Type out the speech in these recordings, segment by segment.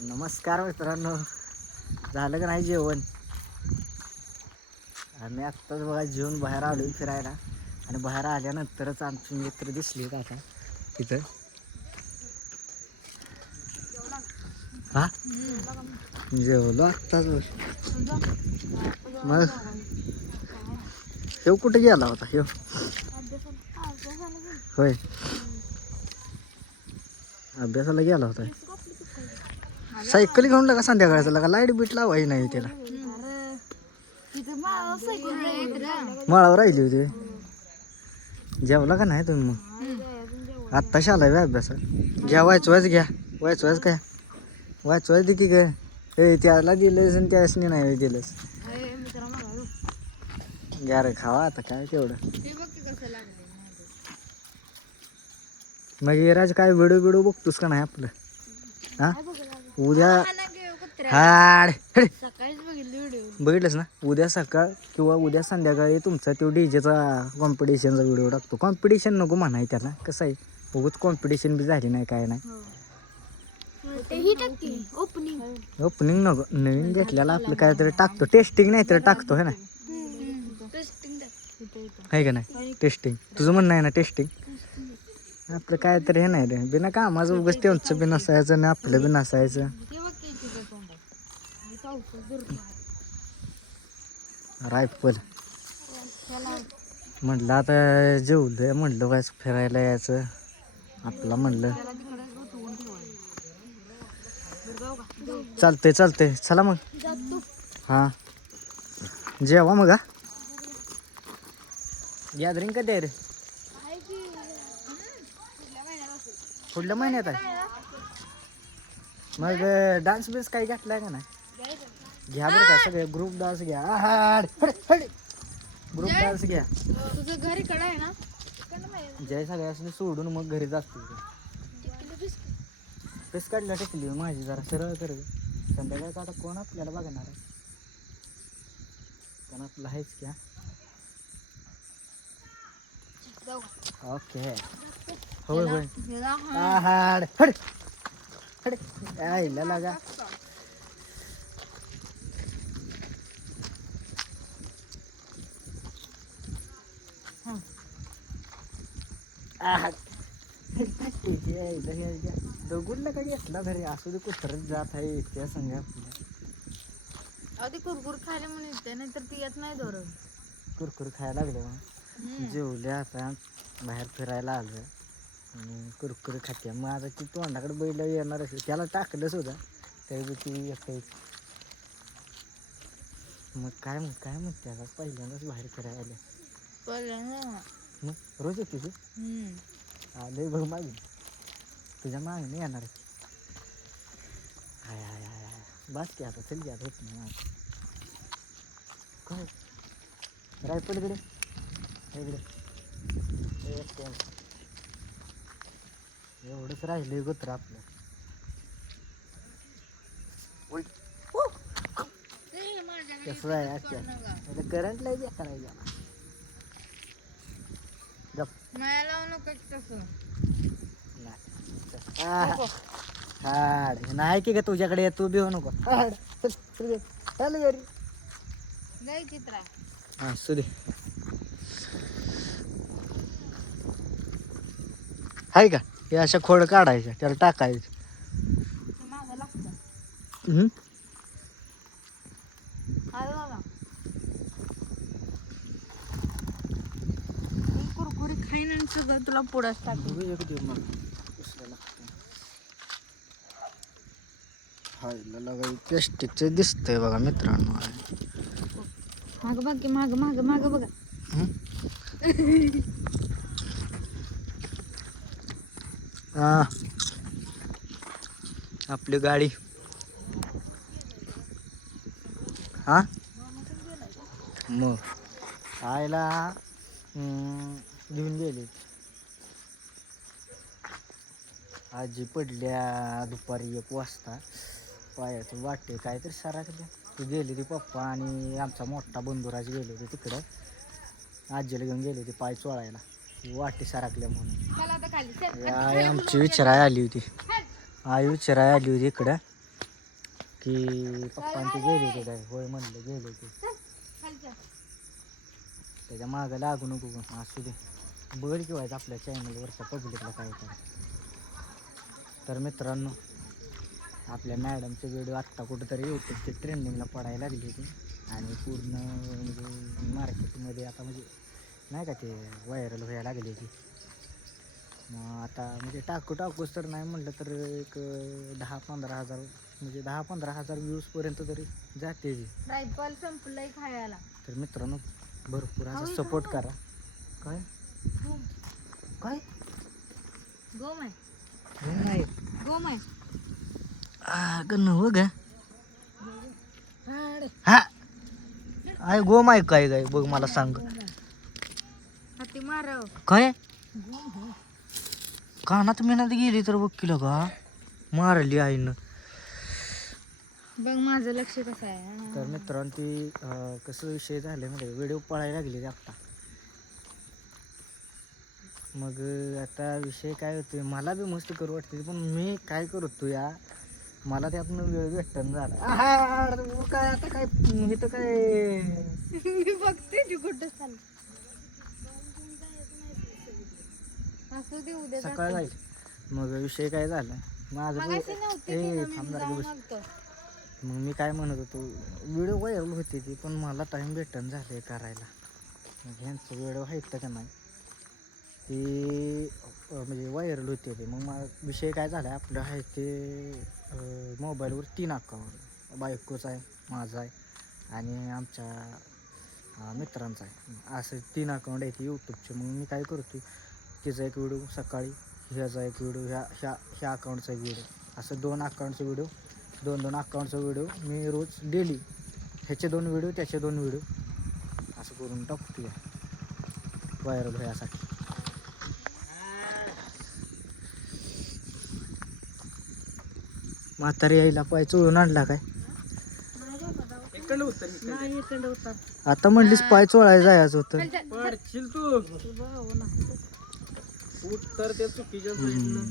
नमस्कार मित्रांनो. झालं का नाही जेवण? आम्ही आत्ताच बघा जेवण बाहेर आलो फिरायला. आणि बाहेर आल्यानंतरच आमचे मित्र दिसले आता तिथं हा? जेवलो आत्ताच मग? ह्यो कुठे गेला होता? ह्यो? होय. अभ्यासाला गेला होता. सायकल घेऊन लागा संध्याकाळचा लागा लाइट बीट लावायची नाही त्याला. माळावर राहिली होती. जेवला का नाही तुम्ही मग? आत्ता शाला अभ्यास अभ्यासात. घ्या वायच वायच घ्या. वायच वायच काय? वायच वायच दे की काय? ए त्याला दिलंस आणि त्यास नाही दिलंस. घ्या रे खावा आता काय तेवढं. मग राज काय व्हिडिओ बिडिओ बघतोस का नाही आपलं? हा? उद्या हाड हड. सकाळीच बघितली व्हिडिओ बघितलंस ना? उद्या सकाळ किंवा उद्या संध्याकाळी तुमचा तो डीजेचा कॉम्पिटिशनचा व्हिडिओ टाकतो. कॉम्पिटिशन नको म्हणाय त्याला. कसं आहे? उगच कॉम्पिटिशन बी झाली नाही काय नाही. तेही टाकते? ओपनिंग ओपनिंग नको. नवीन घेतल्याला आपलं काहीतरी टाकतो. टेस्टिंग नाही तर टाकतो है ना? आहे का नाही? टेस्टिंग तुझं म्हणणं आहे ना टेस्टिंग आपलं काय तरी हे नाही रे. बिना कामाचं उगाच त्यांचं बी नसायचं आणि आपलं बी नसायचं रायफल. म्हटलं आता जेवलं म्हटलं काय फिरायला यायचं. आपला म्हणलं चालतंय चालतंय. चला मग. हां. जेवा मग गॅदरिंग कधी आहे रे? पुढल्या महिन्यात आहे. मग डान्स बिन्स काही घातलाय का नाही? घ्या बरं का सगळे ग्रुप डान्स घ्या. हाड ग्रुप डान्स घ्या. तुझं घर इकडं आहे ना? जय सगळ्यासनी सोडून मग घरी जातो पेस काढला टेकली? माझी जरा सरळ कर. ग. संध्याकाळचा आता कोण आपल्याला बघणार आहे? पण आपलं आहेच क्या ओके होय होय हाड हड हड आईला लागा दगुडला कधी असला घरी असू दे कुत्रच जात आहे त्या संग आपल्या आधी कुरकुर खायला म्हणून येते नाहीतर ती येत नाही धरून कुरकुर खायला लागले मग जेवले आता बाहेर फिरायला आलं आणि कुरकुर खाते. मग आता ती तोंडाकडे बैल येणार असेल त्याला टाकलं सुद्धा. तरी ती येत मग काय मग काय म्हणते आता पहिल्यांदाच बाहेर फिरायला आले पहिल्यांदा मग रोज येते ती आले बघ मागे. तुझ्या मागे नाही येणार आहे. हाय हाय हाय हाय. बस की आता चल की आता होत नाही. काय रायपड इकडे? एक. एवढंच राहिलं गोत्र आपलं. कसं आहे आता करंट लाइट करायला गप. मला लावू नको तसं. नाही. आहा. हाड. नाही की का तुझ्याकडे तू बी होऊ नको. हाड. चल घरी चित्रा. हा आहे का? हे अशा खोड काढायच्या त्याला टाकायचं. सगळं तुला पुढंच टाकू बघू एक दे मला. कसलं लागतं. हायला लागा प्लॅस्टिकचं दिसतंय बघा मित्रांनो. माग बघ की माग माग माग बघा. हा. आपली गाडी. हा? मग. आयला घेऊन गेले. आजी पडल्या दुपारी एक वाजता. पायाचे वाटे काहीतरी सराकले ती गेली ती पप्पा आणि आमचा मोठा बंधुराज गेले होते तिकडं. आजीला घेऊन गेले होते पाय चोळायला. वाटे सराकल्या म्हणून. चला आता खाली. चल आई आमची विचाराय आली होती. आई विचाराय आली होती इकडं. की पप्पा ते गेले होते काय? होय म्हणलं गेले होते. त्याच्या मागं लागू नको गं, असू दे. बघ किंवा आपल्या चॅनलवरच्या पब्लिकला काय काय तर. मित्रांनो आपल्या मॅडमचे व्हिडिओ आत्ता कुठंतरी यूट्यूबचे ट्रेंडिंगला पडायला लागली होती. आणि पूर्ण म्हणजे मार्केटमध्ये आता म्हणजे नाही का ते व्हायरल व्हायला लागली होती मग आता म्हणजे टाकू टाकूच तर नाही म्हटलं तर एक दहा पंधरा हजार म्हणजे दहा पंधरा हजार व्ह्यूजपर्यंत तरी जाते रायफल संपलंय खायला. तर मित्रांनो भरपूर असा सपोर्ट. करा. काय? गोम काय? गोम आहे नाही गोम आहे हो ग हा. आय गो काय काय बघ मला सांग. काय कानात मेहनत गेली तर बघ किलो का मारली आईनं बघ माझं लक्ष कसं आहे तर मित्रांनो ती अं, कसं विषय झाले म्हणजे व्हिडिओ पळायला लागले आता मग अं, आता विषय काय होते मला बी मस्त करू वाटते पण मी काय करतो या मला त्यातनं वेळ भेटन झाला आहा, काय आता काय इथं काय मी बघते ती कुठं असू दे उद्या सकाळ. जायचं मग विषय काय झाला? माझं मगाशी बी- नव्हती ए, ती ना, मी थांब जरा जाऊन बस. आलतो. मग मी काय म्हणत होतो व्हिडिओ व्हायरल होते ती पण मला टाईम भेटन झाले करायला. मग ह्यांचं व्हिडिओ आहेत का नाही ते अं, म्हणजे व्हायरल होते ते. मग मा विषय काय झाला आपलं आहे ते मोबाईलवर तीन अकाउंट बायकोचा आहे माझा आहे आणि आमच्या अं, मित्रांचा आहे. असं तीन अकाउंट आहे ते यूट्यूबचे मग मी काय करतो तिचा एक व्हिडिओ सकाळी ह्याचा एक व्हिडिओ ह्या ह्या ह्या अकाउंटचा एक व्हिडिओ असं दोन अकाउंटचा व्हिडिओ दोन दोन अकाउंटचा व्हिडिओ मी रोज डेली ह्याचे दोन व्हिडिओ त्याचे दोन व्हिडिओ असं करून टाकतो या व्हायरल व्हायसाठी. म्हातारी यायला पाय चोळून आणला काय. आता म्हणलीस पाय चोळायला जायचं होतं. खालच्या- तू हो.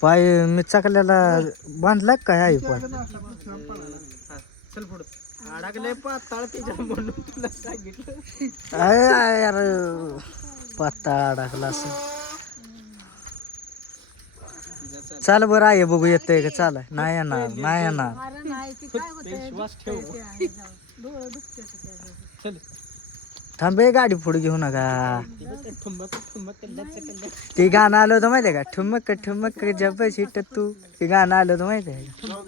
पाय मी चाकल्याला बांधला काय आहे पाय? चल पुढं. अडकलंय पाताळ त्याच्या म्हणून तुला सांगितलं. अरे अरे यार पाताळ अडकला असं. चाल बरं आहे बघू येतंय का? चाल नाही येणार नाही येणार. अरे नाही, ती काय होतंय, श्वास ठेव. डोळं. चल. थांबे गाडी पुढे घेऊ नका. ते गाणं आलं होतं माहितीये का? ठुमक ठुमक जब शिट तू. ते गाणं आलं होतं माहितीये का?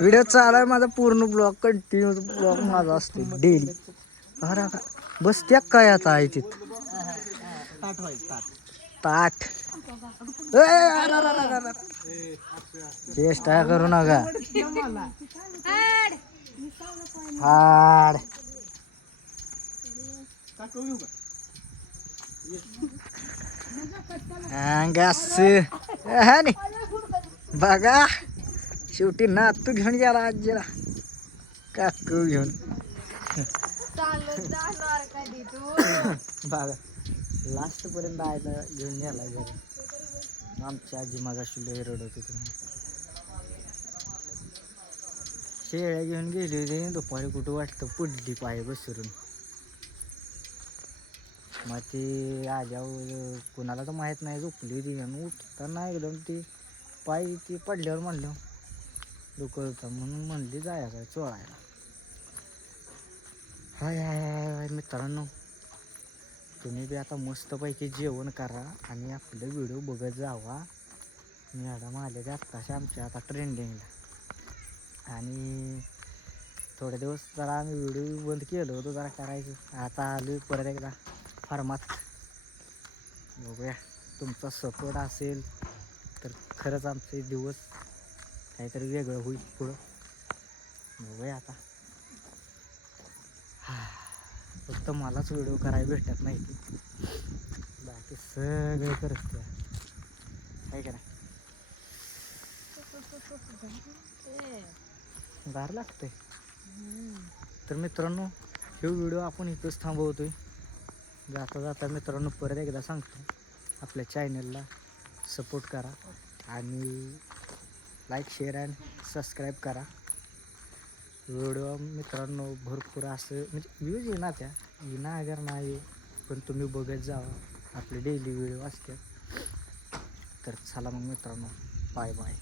व्हिडिओ चालाय माझा पूर्ण ब्लॉग कंटिन्यू ब्लॉग माझा असतो डेली अरे का बस त्या काय आता आहे तिथं. ताट. चेष्टा करू नका. हाड. अंगास हा नी. बघा शेवटी नातू घेऊन गेला आजीला. काकू घेऊन. तू बघा लास्ट पर्यंत आयला घेऊन गेला आमची आजी मागाशी लय रडत होती शेळ्या घेऊन गेली होती दुपारी कुठं वाटतं पडली पाय बसरून मग ती आज्या कुणाला तर माहीत नाही झोपली होती आणि उठताना एकदम ती पाय ती पडल्यावर म्हणलं दुखत म्हणून म्हणली जायचं चोळायला. हाय हाय हाय हाय मित्रांनो. तुम्ही बी आता मस्तपैकी जेवण करा आणि आपलं व्हिडिओ बघत जावा. मॅडम आले ते आत्ताशा आमच्या आता ट्रेंडिंगला आणि थोडे दिवस जरा आम्ही व्हिडिओ बंद केलं होतं जरा करायचं. आता आलो परत एकदा फार्मात बघूया. तुमचा सपोर्ट असेल तर खरंच आमचे दिवस काहीतरी वेगळं होईल पुढं. बघूया आता. फक्त मलाच व्हिडिओ करायला भेटत नाही बाकी सगळे करत. आहे का नाही? गार लागते तर मित्रांनो हे व्हिडिओ आपण इथंच थांबवतोय. जाता जाता मित्रांनो परत एकदा सांगतो. आपल्या चॅनलला सपोर्ट करा आणि लाईक शेअर अँड सबस्क्राईब करा. व्हिडिओ मित्रांनो भरपूर असं म्हणजे व्ह्यूज येणार त्या. येणार अगर नाही पण तुम्ही बघत जावा आपले डेली व्हिडिओ असतात. तर चला मग मित्रांनो बाय बाय